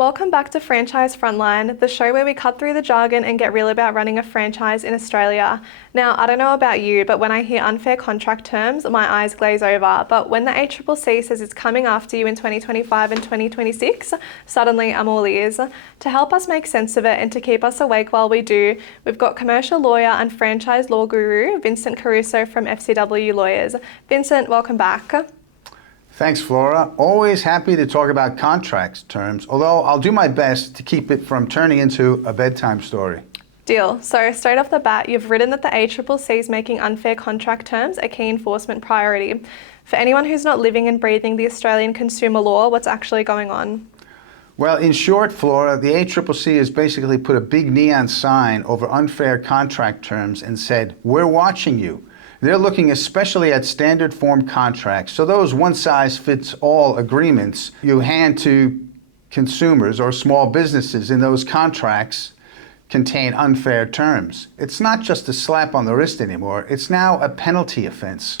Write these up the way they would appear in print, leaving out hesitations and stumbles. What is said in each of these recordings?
Welcome back to Franchise Frontline, the show where we cut through the jargon and get real about running a franchise in Australia. Now, I don't know about you, but when I hear unfair contract terms, my eyes glaze over. But when the ACCC says it's coming after you in 2025 and 2026, suddenly I'm all ears. To help us make sense of it and to keep us awake while we do, we've got commercial lawyer and franchise law guru, Vincent Caruso from FCW Lawyers. Vincent, welcome back. Thanks, Flora. Always happy to talk about contracts terms, although I'll do my best to keep it from turning into a bedtime story. Deal. So straight off the bat, you've written that the ACCC is making unfair contract terms a key enforcement priority. For anyone who's not living and breathing the Australian consumer law, what's actually going on? Well, in short, Flora, the ACCC has basically put a big neon sign over unfair contract terms and said, "We're watching you." They're looking especially at standard form contracts, so those one-size-fits-all agreements you hand to consumers or small businesses in those contracts contain unfair terms. It's not just a slap on the wrist anymore, it's now a penalty offense.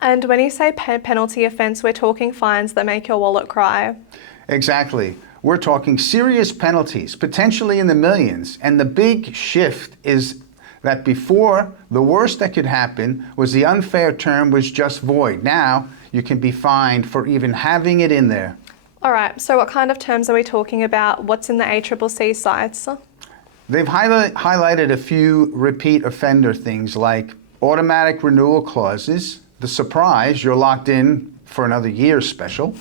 And when you say penalty offense, we're talking fines that make your wallet cry. Exactly. We're talking serious penalties, potentially in the millions, and the big shift is that before, the worst that could happen was the unfair term was just void. Now, you can be fined for even having it in there. All right, so what kind of terms are we talking about? What's in the ACCC sites? They've highlighted a few repeat offender things like automatic renewal clauses, the surprise, you're locked in for another year special,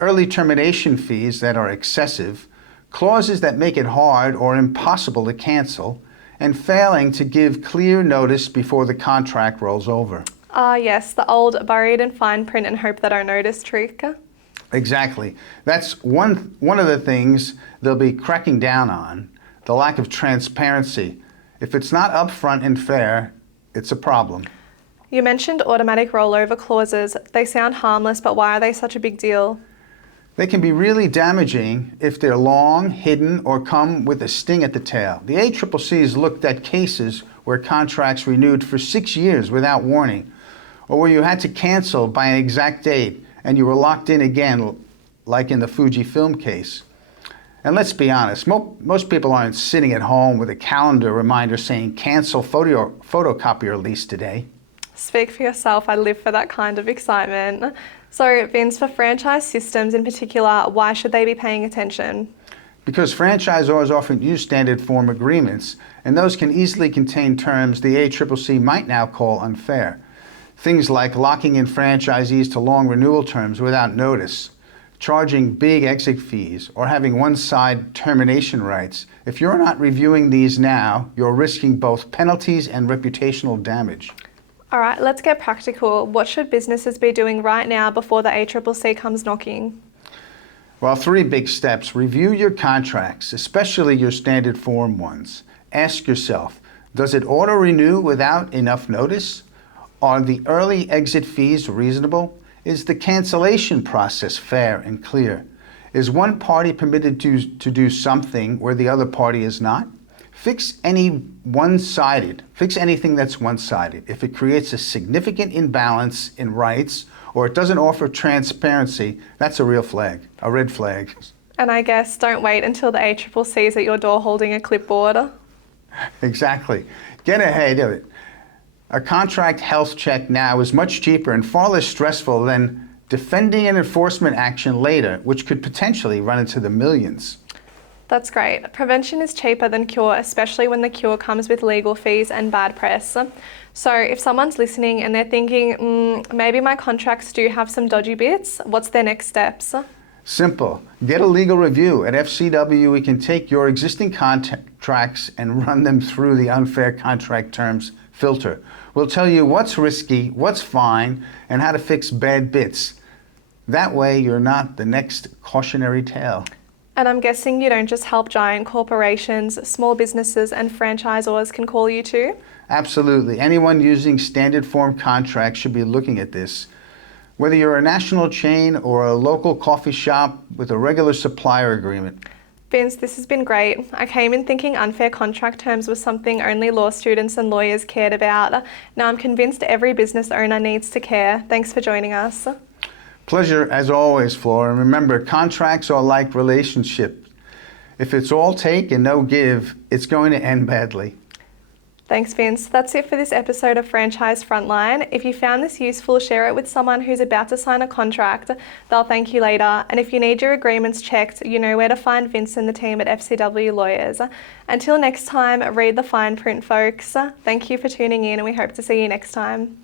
early termination fees that are excessive, clauses that make it hard or impossible to cancel, and failing to give clear notice before the contract rolls over. Yes, the old buried in fine print and hope they don't notice trick. Exactly. That's one of the things they'll be cracking down on, the lack of transparency. If it's not upfront and fair, it's a problem. You mentioned automatic rollover clauses. They sound harmless, but why are they such a big deal? They can be really damaging if they're long, hidden, or come with a sting at the tail. The ACCC has looked at cases where contracts renewed for 6 years without warning, or where you had to cancel by an exact date and you were locked in again, like in the Fujifilm case. And let's be honest, most people aren't sitting at home with a calendar reminder saying cancel photocopier lease today. Speak for yourself, I live for that kind of excitement. So Vince, for franchise systems in particular, why should they be paying attention? Because franchisors often use standard form agreements, and those can easily contain terms the ACCC might now call unfair. Things like locking in franchisees to long renewal terms without notice, charging big exit fees, or having one-side termination rights. If you're not reviewing these now, you're risking both penalties and reputational damage. All right, let's get practical. What should businesses be doing right now before the ACCC comes knocking? Well, 3 big steps. Review your contracts, especially your standard form ones. Ask yourself, does it auto-renew without enough notice? Are the early exit fees reasonable? Is the cancellation process fair and clear? Is one party permitted to do something where the other party is not? Fix anything that's one-sided. If it creates a significant imbalance in rights or it doesn't offer transparency, that's a real flag, a red flag. And I guess don't wait until the ACCC is at your door holding a clipboard. Exactly. Get ahead of it. A contract health check now is much cheaper and far less stressful than defending an enforcement action later, which could potentially run into the millions. That's great. Prevention is cheaper than cure, especially when the cure comes with legal fees and bad press. So if someone's listening and they're thinking, maybe my contracts do have some dodgy bits, what's their next steps? Simple. Get a legal review. At FCW, we can take your existing contracts and run them through the unfair contract terms filter. We'll tell you what's risky, what's fine, and how to fix bad bits. That way, you're not the next cautionary tale. And I'm guessing you don't just help giant corporations, small businesses and franchisors can call you too? Absolutely. Anyone using standard form contracts should be looking at this. Whether you're a national chain or a local coffee shop with a regular supplier agreement. Vince, this has been great. I came in thinking unfair contract terms was something only law students and lawyers cared about. Now I'm convinced every business owner needs to care. Thanks for joining us. Pleasure as always, Flora. And remember, contracts are like relationships. If it's all take and no give, it's going to end badly. Thanks, Vince. That's it for this episode of Franchise Frontline. If you found this useful, share it with someone who's about to sign a contract. They'll thank you later. And if you need your agreements checked, you know where to find Vince and the team at FCW Lawyers. Until next time, read the fine print, folks. Thank you for tuning in, and we hope to see you next time.